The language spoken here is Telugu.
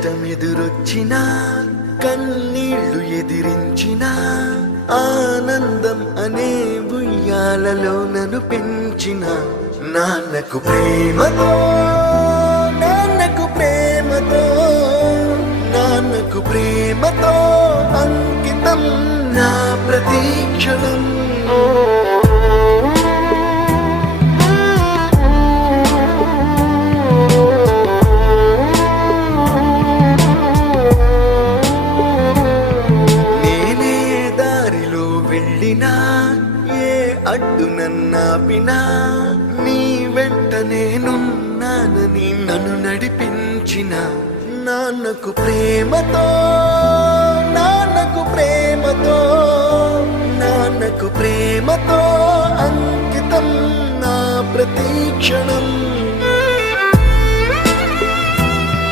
కష్టమెదురొచ్చినా కన్నీళ్లు ఎదిరించినా ఆనందం అనే ఉయ్యాలలో నన్ను పెంచిన నాన్నకు ప్రేమతో నాన్నకు ప్రేమతో నాన్నకు ప్రేమతో అంకితం నా ప్రతీక్షణం. ఏ అడ్డు నన్నాపినా నీ వెంట నేనున్నానని నన్ను నడిపించిన నాన్నకు ప్రేమతో నాన్నకు ప్రేమతో నాన్నకు ప్రేమతో అంకితం నా ప్రతీక్షణం.